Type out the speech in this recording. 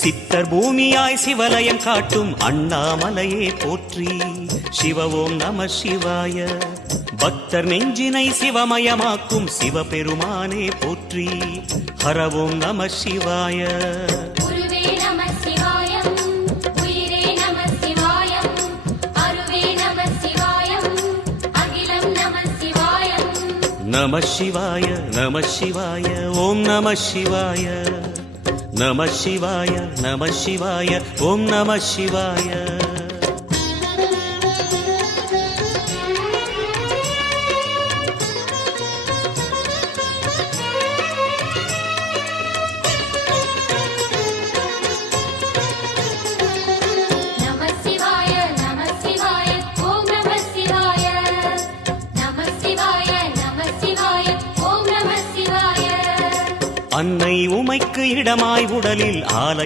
சித்தர் பூமியாய் சிவலயம் காட்டும் அண்ணாமலையே போற்றி. சிவ ஓம் நம சிவாய. பக்தர் நெஞ்சினை சிவமயமாக்கும் சிவபெருமானே போற்றி. ஹர ஓம் நம சிவாய. நம சிவாய நம சிவாய ஓம் நம சிவாய. நம சிவாய நம சிவாய ஓம் நம சிவாய. அன்னை உமைக்கு இடமாய் உடலில் ஆலை